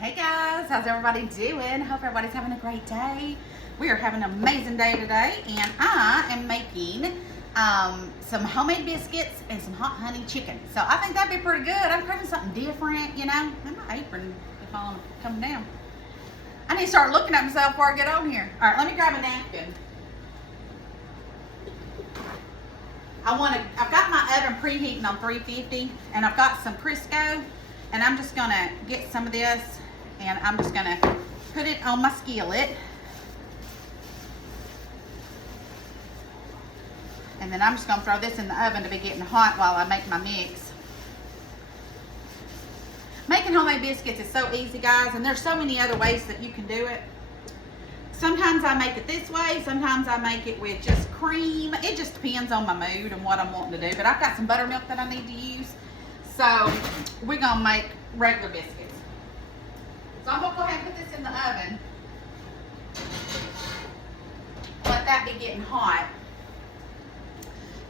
Hey guys, how's everybody doing? Hope everybody's having a great day. We are having an amazing day today, and I am making some homemade biscuits and some hot honey chicken. So I think that'd be pretty good. I'm craving something different, you know. And my apron is coming down. I need to start looking at myself before I get on here. All right, let me grab a napkin. I've got my oven preheating on 350, and I've got some Crisco, and I'm just gonna get some of this, and I'm just gonna put it on my skillet. And then I'm just gonna throw this in the oven to be getting hot while I make my mix. Making homemade biscuits is so easy, guys, and there's so many other ways that you can do it. Sometimes I make it this way, sometimes I make it with just cream. It just depends on my mood and what I'm wanting to do. But I've got some buttermilk that I need to use. So we're gonna make regular biscuits. So I'm gonna go ahead and put this in the oven. Let that be getting hot.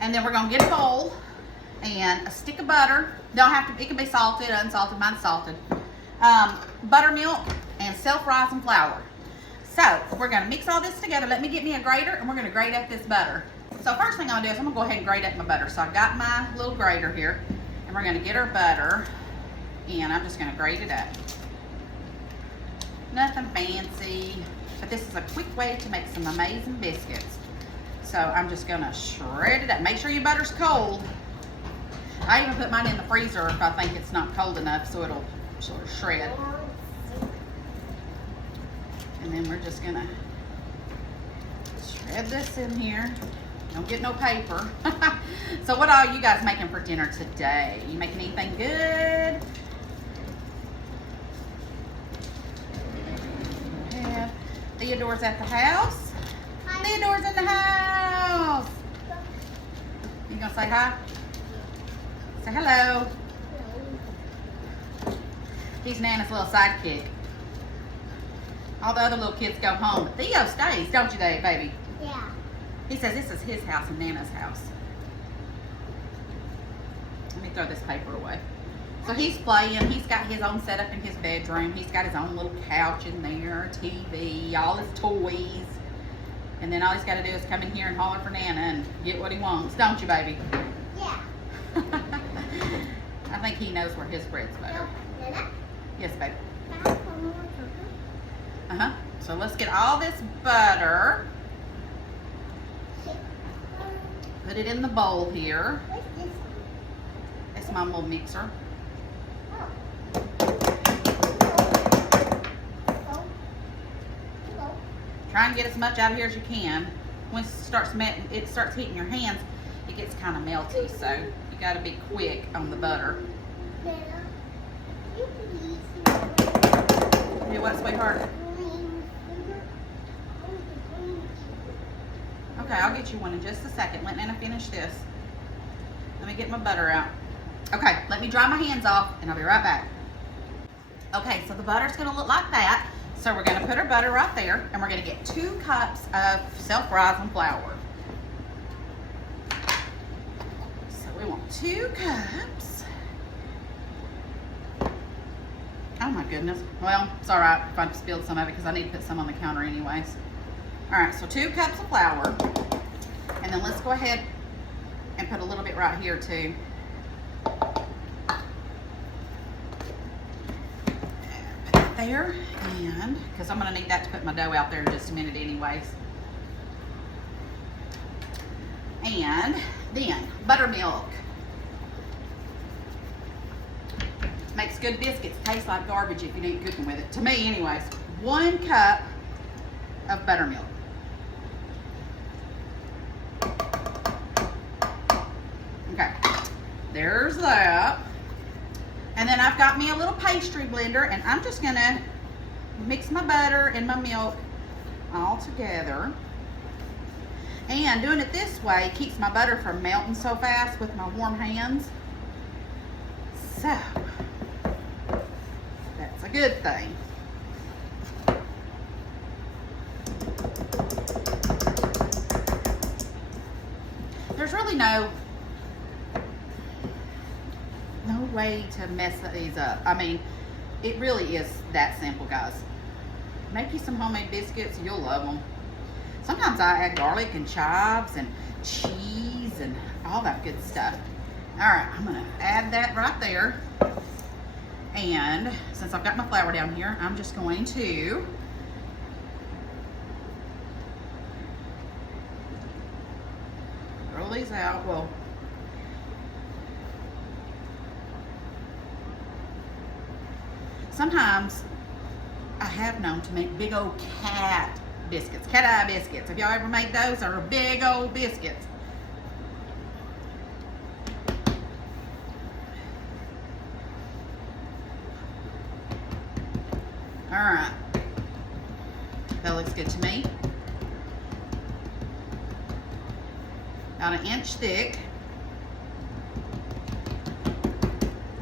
And then we're gonna get a bowl and a stick of butter. Don't have to, it can be salted, unsalted, mine's salted. Buttermilk and self-rising flour. So we're gonna mix all this together. Let me get me a grater and we're gonna grate up this butter. So first thing I'm gonna do is I'm gonna go ahead and grate up my butter. So I've got my little grater here and we're gonna get our butter and I'm just gonna grate it up. Nothing fancy, but this is a quick way to make some amazing biscuits. So I'm just gonna shred it up. Make sure your butter's cold. I even put mine in the freezer if I think it's not cold enough so it'll sort of shred. And then we're just gonna shred this in here. Don't get no paper. So what are you guys making for dinner today? You making anything good? Yeah. Theodore's at the house. Hi. Theodore's in the house. You gonna say hi? Say hello. He's Nana's little sidekick. All the other little kids go home, but Theo stays, don't you, baby? Yeah. He says this is his house and Nana's house. Let me throw this paper away. So he's playing. He's got his own setup in his bedroom. He's got his own little couch in there, TV, all his toys. And then all he's got to do is come in here and holler for Nana and get what he wants, don't you, baby? Yeah. I think he knows where his bread's better. Nana? Yes, baby. So let's get all this butter. Put it in the bowl here. What's this? It's my little mixer. Try and get as much out of here as you can. Once it starts hitting your hands, it gets kind of melty. So you got to be quick on the butter. Yeah, what, sweetheart? Okay, I'll get you one in just a second. Let Nana finish this. Let me get my butter out. Okay, let me dry my hands off and I'll be right back. Okay, so the butter's gonna look like that. So we're gonna put our butter right there and we're gonna get 2 cups of self-rising flour. So we want 2 cups. Oh my goodness. Well, it's all right if I spilled some of it because I need to put some on the counter anyways. All right, so 2 cups of flour. And then let's go ahead and put a little bit right here too. Put it there, and because I'm gonna need that to put my dough out there in just a minute anyways. And then buttermilk. Makes good biscuits, tastes like garbage if you ain't cooking with it. To me anyways. 1 cup of buttermilk. Okay, there's that. And then I've got me a little pastry blender and I'm just gonna mix my butter and my milk all together. And doing it this way keeps my butter from melting so fast with my warm hands. So, that's a good thing. There's really no way to mess these up. I mean, It really is that simple, guys. Make you some homemade biscuits. You'll love them. Sometimes I add garlic and chives and cheese and all that good stuff. All right, I'm gonna add that right there. And since I've got my flour down here, I'm just going to roll these out. Well, sometimes I have known to make big old cat biscuits, cat eye biscuits. Have y'all ever made those? They're big old biscuits. All right, that looks good to me. About an inch thick.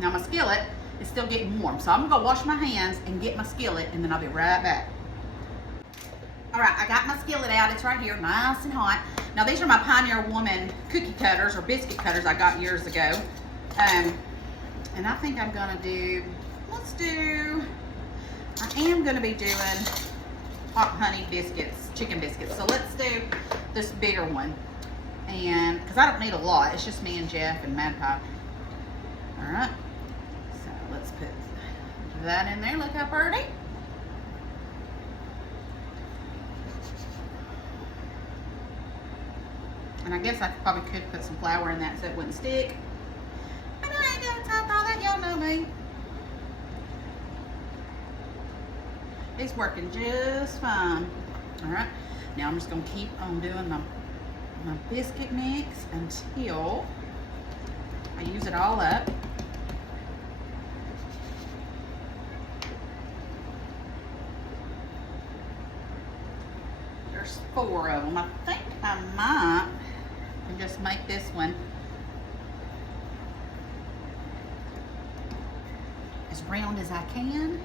Now my skillet is still getting warm, so I'm gonna go wash my hands and get my skillet, and then I'll be right back. All right, I got my skillet out. It's right here, nice and hot. Now these are my Pioneer Woman cookie cutters or biscuit cutters I got years ago. And I think I'm gonna do, I am gonna be doing hot honey biscuits, chicken biscuits. So let's do this bigger one. And, cause I don't need a lot. It's just me and Jeff and Mad Pie. All right, so let's put that in there. Look how pretty. And I guess I probably could put some flour in that so it wouldn't stick. But I ain't gonna talk all that, y'all know me. It's working just fine. All right, now I'm just gonna keep on doing my biscuit mix until I use it all up. There's 4 of them. I think I might just make this one as round as I can.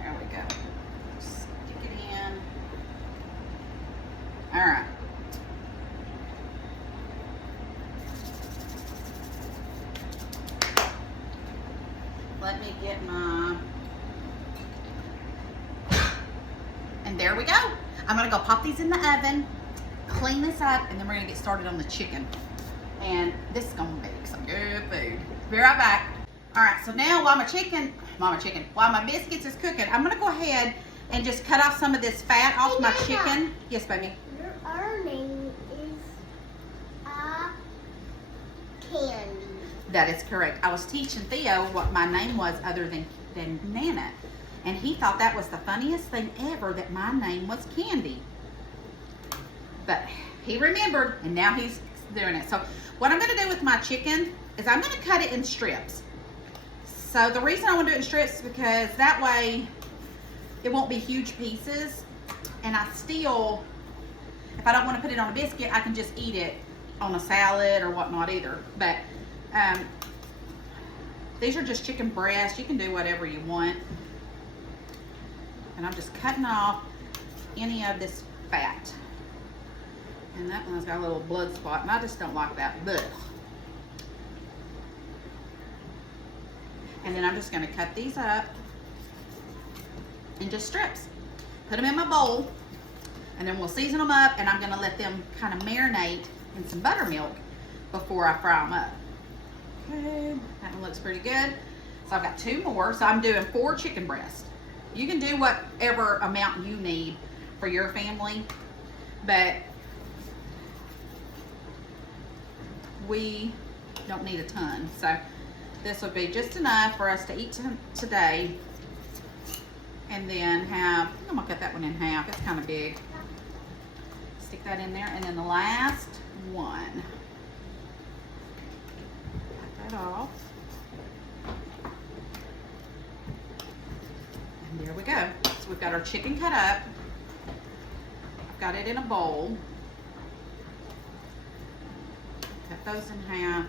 There we go. Stick it in. All right. Let me get my, and there we go. I'm gonna go pop these in the oven, clean this up, and then we're gonna get started on the chicken. And this is gonna make some good food. Be right back. All right, so now while while my biscuits is cooking, I'm gonna go ahead and just cut off some of this fat off my chicken. Yes, baby. Our name is Candy. That is correct. I was teaching Theo what my name was other than Nana. And he thought that was the funniest thing ever, that my name was Candy. But he remembered, and now he's doing it. So what I'm gonna do with my chicken is I'm gonna cut it in strips. So the reason I want to do it in strips is because that way it won't be huge pieces. And I still, if I don't want to put it on a biscuit, I can just eat it on a salad or whatnot either. But these are just chicken breasts. You can do whatever you want. And I'm just cutting off any of this fat. And that one's got a little blood spot, and I just don't like that. Ugh. And then I'm just gonna cut these up in just strips. Put them in my bowl, and then we'll season them up, and I'm gonna let them kind of marinate in some buttermilk before I fry them up. Okay, that one looks pretty good. So I've got 2 more, so I'm doing 4 chicken breasts. You can do whatever amount you need for your family, but we don't need a ton. So this would be just enough for us to eat today. And then I'm gonna cut that one in half. It's kind of big. Stick that in there. And then the last one, cut that off. And there we go. So we've got our chicken cut up. I've got it in a bowl. Cut those in half,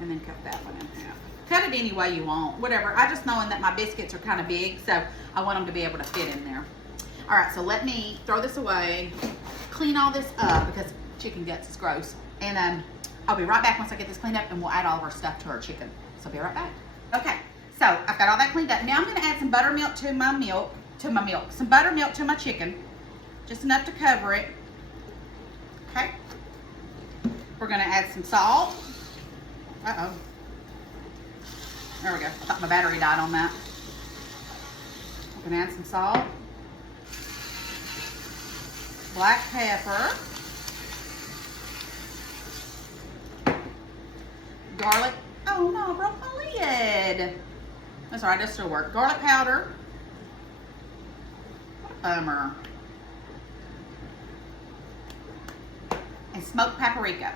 and then cut that one in half. Cut it any way you want, whatever. I just knowing that my biscuits are kind of big, so I want them to be able to fit in there. All right, so let me throw this away, clean all this up because chicken guts is gross. And I'll be right back once I get this cleaned up, and we'll add all of our stuff to our chicken. So I'll be right back. Okay, so I've got all that cleaned up. Now I'm gonna add some buttermilk to my milk, some buttermilk to my chicken. Just enough to cover it. Okay. We're gonna add some salt. Uh-oh. There we go. I thought my battery died on that. We're gonna add some salt. Black pepper. Garlic. Oh no, I broke my lid. That's all right, this will work. Garlic powder. Bummer. And smoked paprika.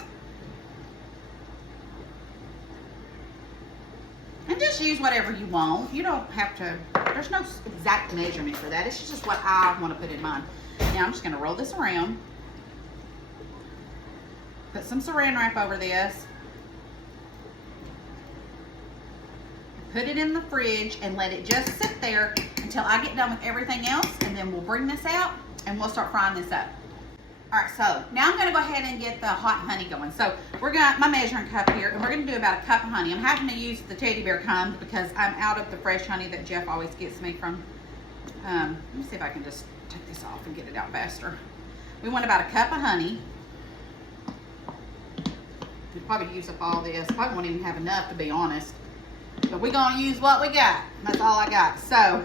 And just use whatever you want. You don't have to, there's no exact measurement for that. It's just what I want to put in mine. Now I'm just going to roll this around. Put some saran wrap over this. Put it in the fridge and let it just sit there until I get done with everything else, and then we'll bring this out and we'll start frying this up. All right, so now I'm gonna go ahead and get the hot honey going. So we're gonna, my measuring cup here, and we're gonna do about a cup of honey. I'm having to use the teddy bear kind because I'm out of the fresh honey that Jeff always gets me from. Let me see if I can just take this off and get it out faster. We want about a cup of honey. We'd probably use up all this. Probably won't even have enough, to be honest. But we're gonna use what we got. That's all I got. So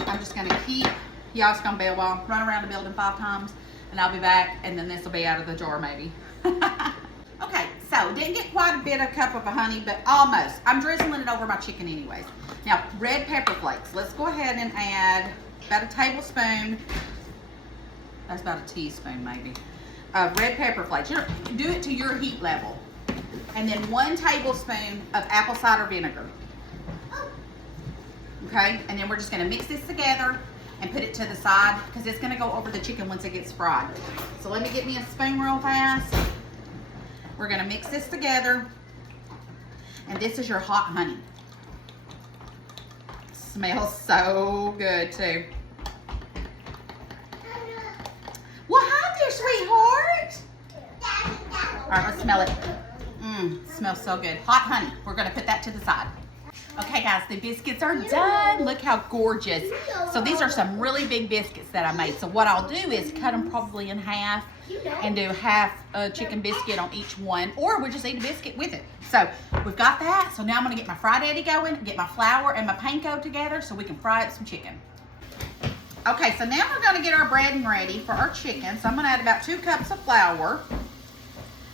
I'm just gonna keep, y'all, it's gonna be a while. Run around the building 5 times and I'll be back, and then this will be out of the jar maybe. Okay, so didn't get quite a bit of cup of honey, but almost. I'm drizzling it over my chicken anyways. Now, red pepper flakes. Let's go ahead and add about a tablespoon. That's about a teaspoon maybe. Of red pepper flakes. Do it to your heat level. And then 1 tablespoon of apple cider vinegar. Okay, and then we're just gonna mix this together and put it to the side because it's gonna go over the chicken once it gets fried. So let me get me a spoon real fast. We're gonna mix this together. And this is your hot honey. Smells so good too. Well, hi there, sweetheart. All right, let's smell it. Smells so good. Hot honey. We're gonna put that to the side. Okay guys, the biscuits are done. Look how gorgeous. So these are some really big biscuits that I made. So what I'll do is cut them probably in half and do half a chicken biscuit on each one, or we'll just eat a biscuit with it. So we've got that. So now I'm gonna get my Fry Daddy going, get my flour and my panko together so we can fry up some chicken. Okay, so now we're gonna get our breading ready for our chicken. So I'm gonna add about 2 cups of flour.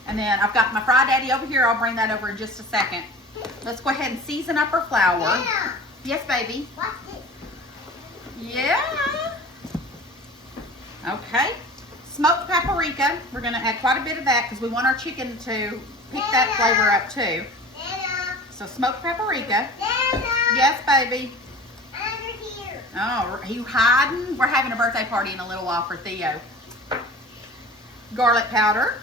And then I've got my Fry Daddy over here. I'll bring that over in just a second. Let's go ahead and season up our flour. Yeah. Yes, baby. Watch it. Yeah. Okay. Smoked paprika. We're going to add quite a bit of that because we want our chicken to pick that flavor up too. Nana. So smoked paprika. Nana. Yes, baby. Under here. Oh, are you hiding? We're having a birthday party in a little while for Theo. Garlic powder.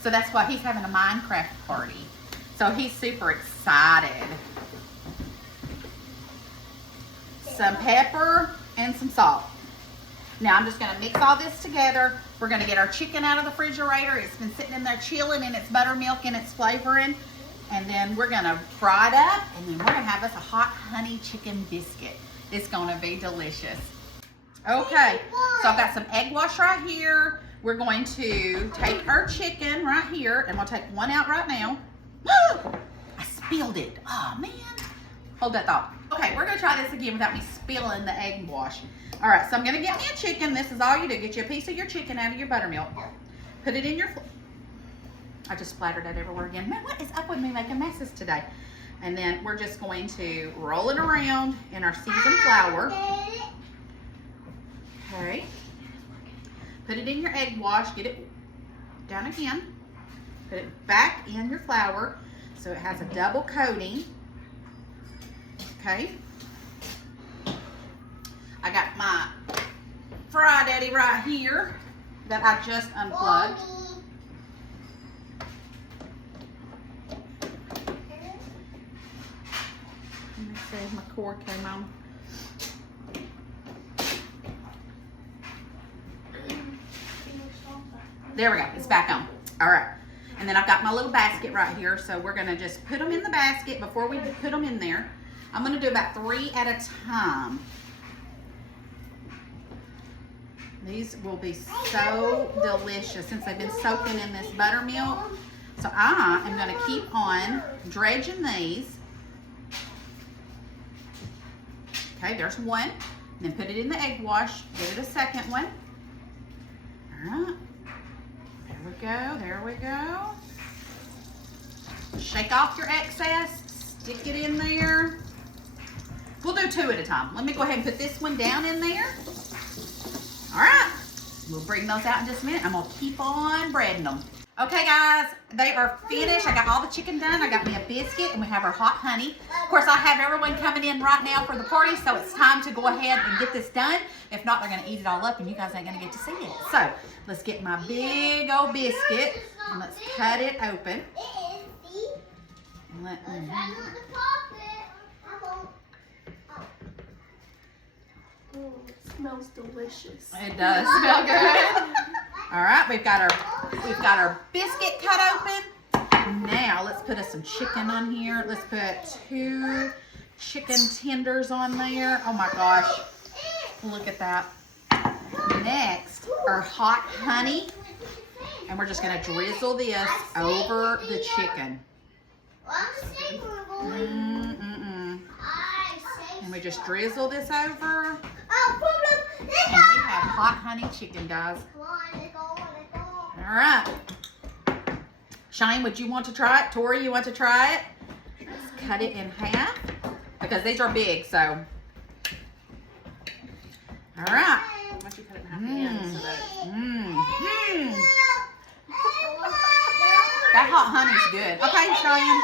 So that's why he's having a Minecraft party. So he's super excited. Some pepper and some salt. Now I'm just gonna mix all this together. We're gonna get our chicken out of the refrigerator. It's been sitting in there chilling in its buttermilk and its flavoring. And then we're gonna fry it up, and then we're gonna have us a hot honey chicken biscuit. It's gonna be delicious. Okay, so I've got some egg wash right here. We're going to take our chicken right here, and we'll take one out right now. I spilled it. Oh, man. Hold that thought. Okay, we're going to try this again without me spilling the egg wash. All right, so I'm going to get me a chicken. This is all you do. Get you a piece of your chicken out of your buttermilk. Put it in your... I just splattered that everywhere again. Man, what is up with me making messes today? And then we're just going to roll it around in our seasoned flour. Okay. Put it in your egg wash, get it down again. Put it back in your flour so it has a double coating. Okay. I got my Fry Daddy right here that I just unplugged. Let me see if my cord came on. There we go, it's back on. All right. And then I've got my little basket right here, so we're gonna just put them in the basket before we put them in there. I'm gonna do about 3 at a time. These will be so delicious since they've been soaking in this buttermilk. So I am gonna keep on dredging these. Okay, there's one. Then put it in the egg wash. Give it a second one. All right. There we go, there we go. Shake off your excess, stick it in there. We'll do 2 at a time. Let me go ahead and put this one down in there. All right, we'll bring those out in just a minute. I'm gonna keep on breading them. Okay guys, they are finished. I got all the chicken done. I got me a biscuit and we have our hot honey. Of course, I have everyone coming in right now for the party, so it's time to go ahead and get this done. If not, they're gonna eat it all up and you guys ain't gonna get to see it. So let's get my big old biscuit and let's cut it open. Smells delicious. It does smell good. All right, we've got our biscuit cut open. Now let's put us some chicken on here. Let's put 2 chicken tenders on there. Oh my gosh, look at that. Next, our hot honey, and we're just gonna drizzle this over the chicken. And we just drizzle this over. And we have hot honey chicken, guys. All right. Shane, would you want to try it? Tori, you want to try it? Let's cut it in half because these are big, so. All right. Why don't you cut it in half again so that That hot honey's good. Okay, Cheyenne.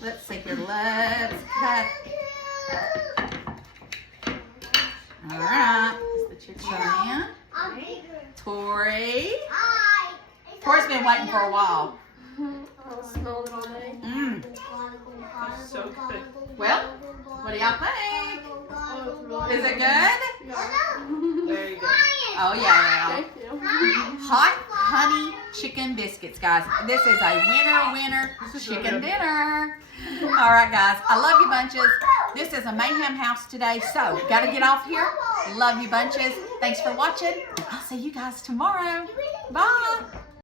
Let's see here. Let's cut. All right. Is the chicken in? Tori. Tori's been waiting for a while. I'll smell it all day. So good. Well, what do y'all think? Is it good? Yeah. Very good. Oh yeah. Thank you. Hot honey chicken biscuits, guys. This is a winner chicken dinner. All right, guys. I love you bunches. This is a mayhem house today, so gotta get off here. Love you bunches. Thanks for watching. I'll see you guys tomorrow. Bye.